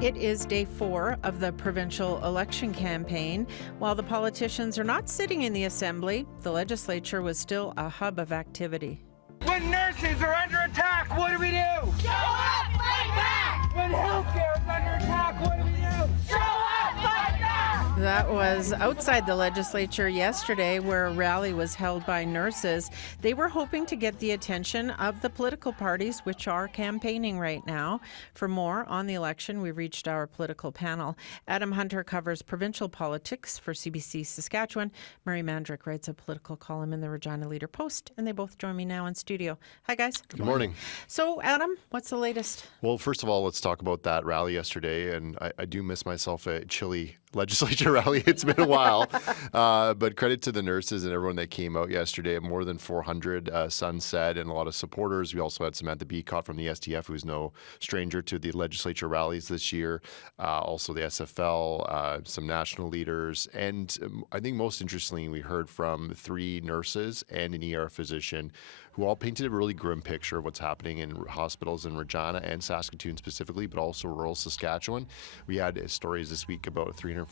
It is day 4 of the provincial election campaign. While the politicians are not sitting in the Assembly, the legislature was still a hub of activity. When nurses are under attack, what do we do? Show up, fight back! When healthcare is under attack, what do we do? Show up, fight back! That was outside the legislature yesterday, where a rally was held by nurses. They were hoping to get the attention of the political parties, which are campaigning right now. For more on the election, we reached our political panel. Adam Hunter covers provincial politics for CBC Saskatchewan. Murray Mandryk writes a political column in the Regina Leader Post, and they both join me now in studio. Hi, guys. Good morning. So, Adam, what's the latest? Well, first of all, let's talk about that rally yesterday. And I do miss myself a chilly legislature rally. It's been a while. But credit to the nurses and everyone that came out yesterday. More than 400 Sun said, and a lot of supporters. We also had Samantha Beacott from the SDF, who's no stranger to the legislature rallies this year. Also the SFL, some national leaders. And I think most interestingly, we heard from 3 nurses and an ER physician who all painted a really grim picture of what's happening in hospitals in Regina and Saskatoon specifically, but also rural Saskatchewan. We had stories this week about 350%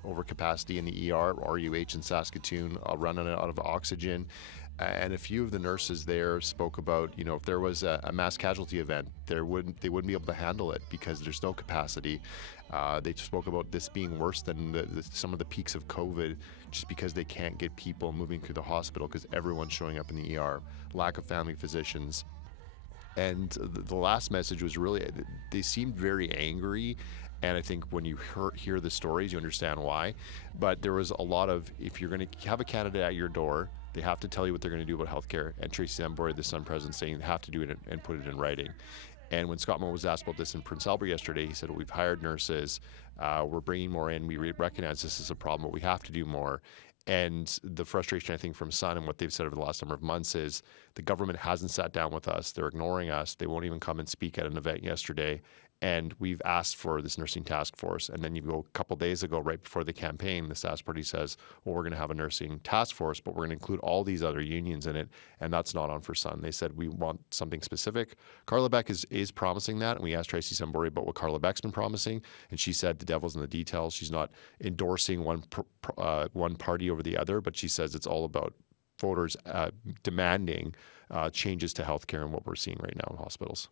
overcapacity in the ER, RUH in Saskatoon, running out of oxygen. And a few of the nurses there spoke about, if there was a mass casualty event, they wouldn't be able to handle it because there's no capacity. They spoke about this being worse than some of the peaks of COVID, just because they can't get people moving through the hospital because everyone's showing up in the ER. Lack of family physicians. And the last message was really, they seemed very angry. And I think when you hear the stories, you understand why. But there was a lot of, if you're going to have a candidate at your door, they have to tell you what they're going to do about healthcare. And Tracy Zambori, the Sun president, saying they have to do it and put it in writing. And when Scott Moe was asked about this in Prince Albert yesterday, he said, we've hired nurses, we're bringing more in, we recognize this is a problem, but we have to do more. And the frustration, I think, from Sun and what they've said over the last number of months is the government hasn't sat down with us, they're ignoring us, they won't even come and speak at an event yesterday. And we've asked for this nursing task force. And then you go a couple days ago, right before the campaign, the Sask party says, well, we're going to have a nursing task force, but we're going to include all these other unions in it. And that's not on for Sun. They said, we want something specific. Carla Beck is promising that. And we asked Tracy Zambori about what Carla Beck's been promising. And she said the devil's in the details. She's not endorsing one party over the other, but she says it's all about voters demanding changes to healthcare and what we're seeing right now in hospitals.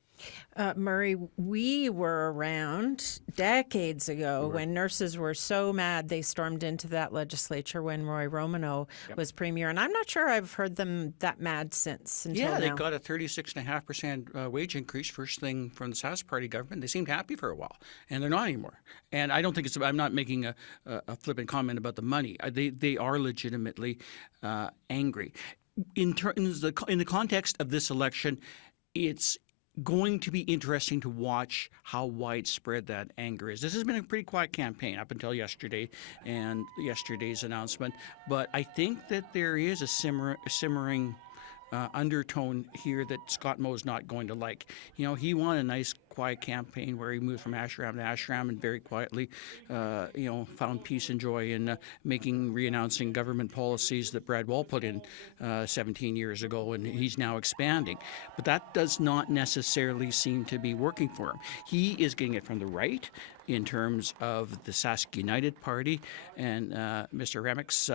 Murray, we were around decades ago when nurses were so mad they stormed into that legislature when Roy Romano was premier. And I'm not sure I've heard them that mad since until now. They got a 36.5% wage increase first thing from the Sask party government. They seemed happy for a while, and they're not anymore. And I don't think I'm not making a flippant comment about the money. They are legitimately angry. In the context of this election, it's going to be interesting to watch how widespread that anger is. This has been a pretty quiet campaign up until yesterday and yesterday's announcement, but I think that there is a simmering undertone here that Scott Moe is not going to like. He won a nice quiet campaign where he moved from ashram to ashram and very quietly, found peace and joy in re-announcing government policies that Brad Wall put in 17 years ago, and he's now expanding. But that does not necessarily seem to be working for him. He is getting it from the right in terms of the Sask United Party, and Mr. Remick's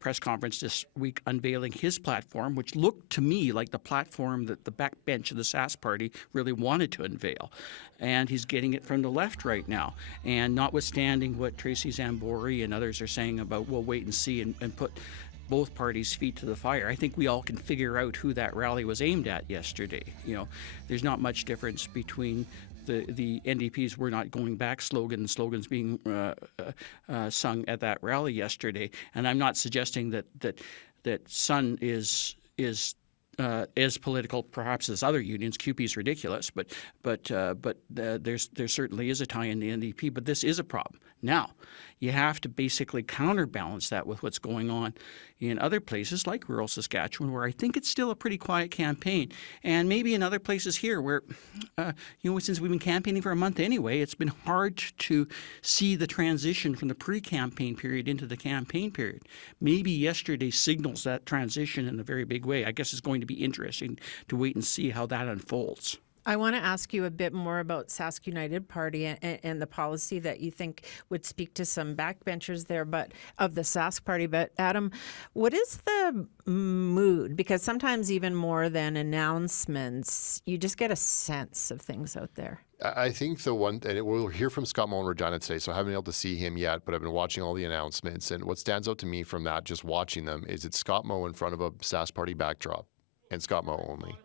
press conference this week unveiling his platform, which looked to me like the platform that the backbench of the Sask party really wanted to unveil. And he's getting it from the left right now. And notwithstanding what Tracy Zambori and others are saying about we'll wait and see and put both parties' feet to the fire, I think we all can figure out who that rally was aimed at yesterday. There's not much difference between the NDP's "We're Not Going Back" slogans being sung at that rally yesterday. And I'm not suggesting that Sun is as political perhaps as other unions. QP's ridiculous, but there certainly is a tie in the NDP. But this is a problem. Now, you have to basically counterbalance that with what's going on in other places like rural Saskatchewan, where I think it's still a pretty quiet campaign, and maybe in other places here where, since we've been campaigning for a month anyway, it's been hard to see the transition from the pre-campaign period into the campaign period. Maybe yesterday signals that transition in a very big way. I guess it's going to be interesting to wait and see how that unfolds. I want to ask you a bit more about Sask United Party and the policy that you think would speak to some backbenchers there, but of the Sask Party. But Adam, what is the mood? Because sometimes even more than announcements, you just get a sense of things out there. I think the one, and we'll hear from Scott Moe and Regina today, so I haven't been able to see him yet, but I've been watching all the announcements. And what stands out to me from that, just watching them, is it's Scott Moe in front of a Sask Party backdrop, and Scott Moe only.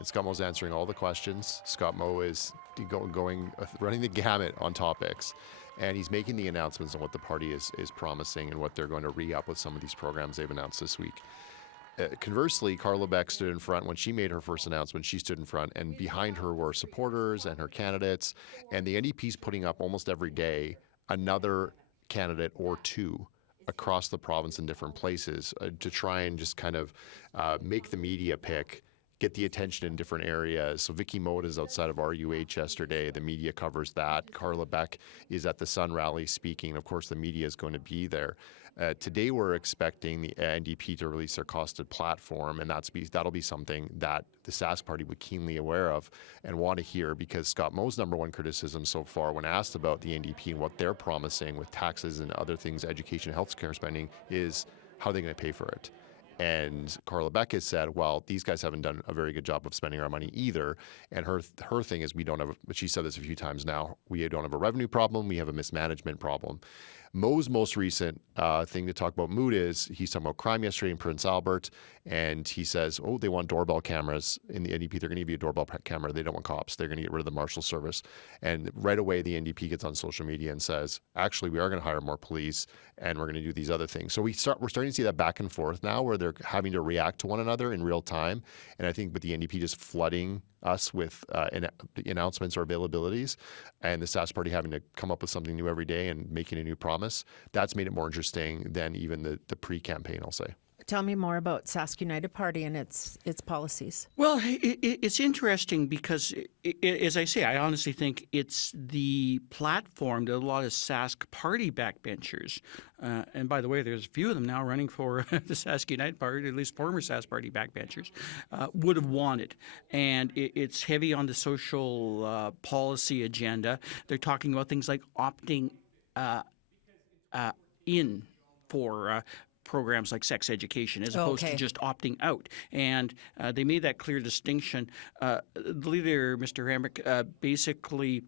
And Scott Moe's answering all the questions. Scott Moe is running the gamut on topics, and he's making the announcements on what the party is promising and what they're going to re-up with some of these programs they've announced this week. Conversely, Carla Beck stood in front when she made her first announcement. She stood in front, and behind her were supporters and her candidates, and the NDP's putting up almost every day another candidate or two across the province in different places to try and just kind of make the media pick, get the attention in different areas. So Vicky Moda is outside of RUH yesterday. The media covers that. Carla Beck is at the Sun rally speaking. Of course, the media is going to be there. Today, we're expecting the NDP to release their costed platform, and that'll be something that the Sask Party would keenly aware of and want to hear, because Scott Moe's number one criticism so far when asked about the NDP and what they're promising with taxes and other things, education, healthcare spending, is how they're going to pay for it. And Carla Beck has said, well, these guys haven't done a very good job of spending our money either. And her thing is, she said this a few times now, we don't have a revenue problem, we have a mismanagement problem. Moe's most recent thing to talk about mood is he's talking about crime yesterday in Prince Albert, and he says, they want doorbell cameras in the NDP. They're going to give you a doorbell camera. They don't want cops. They're going to get rid of the marshal service. And right away, the NDP gets on social media and says, actually, we are going to hire more police, and we're going to do these other things. So we're starting to see that back and forth now, where they're having to react to one another in real time. And I think with the NDP just flooding us with announcements or availabilities, and the Sask Party having to come up with something new every day and making a new promise, that's made it more interesting than even the pre-campaign, I'll say. Tell me more about Sask United Party and its policies. Well, it's interesting because, as I say, I honestly think it's the platform that a lot of Sask Party backbenchers, and by the way, there's a few of them now running for the Sask United Party, at least former Sask Party backbenchers, would have wanted. And it's heavy on the social policy agenda. They're talking about things like opting in for programs like sex education as opposed to just opting out. And they made that clear distinction. The leader, Mr. Hamrick, basically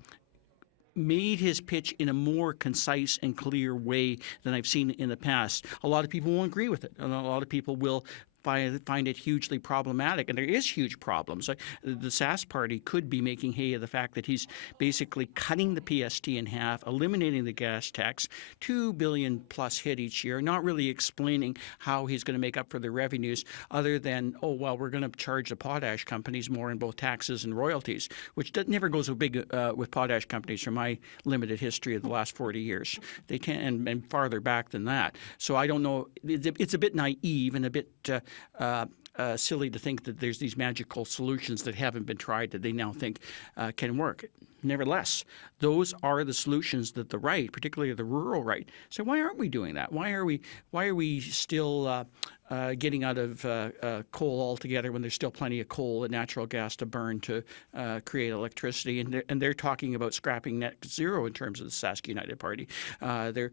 made his pitch in a more concise and clear way than I've seen in the past. A lot of people won't agree with it. A lot of people will find it hugely problematic, and there is huge problems. The Sask Party could be making hay of the fact that he's basically cutting the PST in half, eliminating the gas tax, $2 billion plus hit each year, not really explaining how he's going to make up for the revenues other than, we're going to charge the potash companies more in both taxes and royalties, which never goes so big with potash companies from my limited history of the last 40 years. They can, and farther back than that. So I don't know. It's a bit naive and a bit silly to think that there's these magical solutions that haven't been tried that they now think can work. Nevertheless, those are the solutions that the right, particularly the rural right, so why aren't we doing that? Why are we still getting out of coal altogether when there's still plenty of coal and natural gas to burn to create electricity? And they're talking about scrapping net zero in terms of the Sask United Party. They're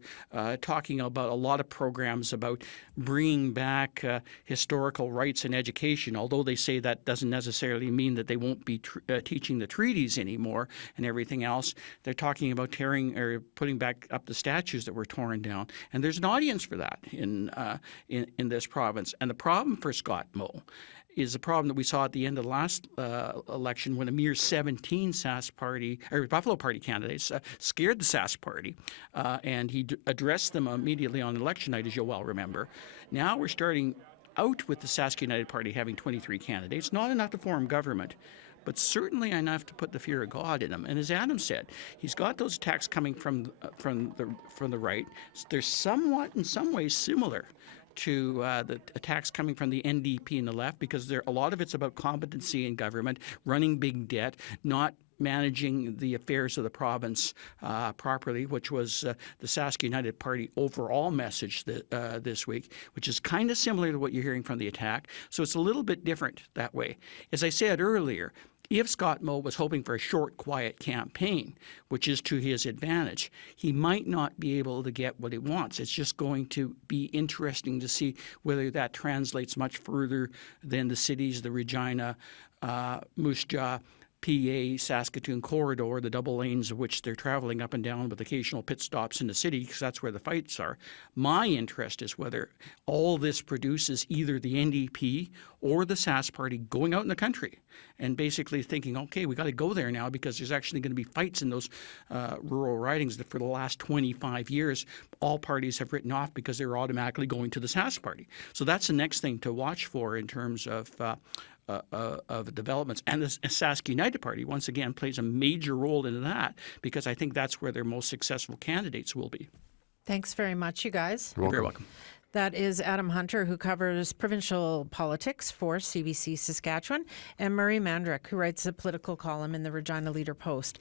talking about a lot of programs about bringing back historical rights in education, although they say that doesn't necessarily mean that they won't be teaching the treaties anymore and everything else. They're talking about tearing or putting back up the statues that were torn down. And there's an audience for that in this province. And the problem for Scott Moe is the problem that we saw at the end of the last election when a mere 17 Sask Party or Buffalo Party candidates scared the Sask Party, and he addressed them immediately on election night, as you'll well remember. Now we're starting out with the Sask United Party having 23 candidates, not enough to form government, but certainly enough to put the fear of God in him. And as Adam said, he's got those attacks coming from the right. They're somewhat, in some ways, similar to the attacks coming from the NDP and the left, because a lot of it's about competency in government, running big debt, not managing the affairs of the province properly, which was the Sask United Party overall message this week, which is kind of similar to what you're hearing from the attack. So it's a little bit different that way. As I said earlier, if Scott Moe was hoping for a short, quiet campaign, which is to his advantage, he might not be able to get what he wants. It's just going to be interesting to see whether that translates much further than the cities, the Regina, Moose Jaw, PA, Saskatoon corridor, the double lanes of which they're traveling up and down with occasional pit stops in the city, because that's where the fights are. My interest is whether all this produces either the NDP or the Sask Party going out in the country and basically thinking, okay, we got to go there now because there's actually going to be fights in those rural ridings that for the last 25 years, all parties have written off because they're automatically going to the Sask Party. So that's the next thing to watch for in terms of developments. And the Sask United Party, once again, plays a major role in that because I think that's where their most successful candidates will be. Thanks very much, you guys. You're very welcome. That is Adam Hunter, who covers provincial politics for CBC Saskatchewan, and Murray Mandryk, who writes a political column in the Regina Leader Post.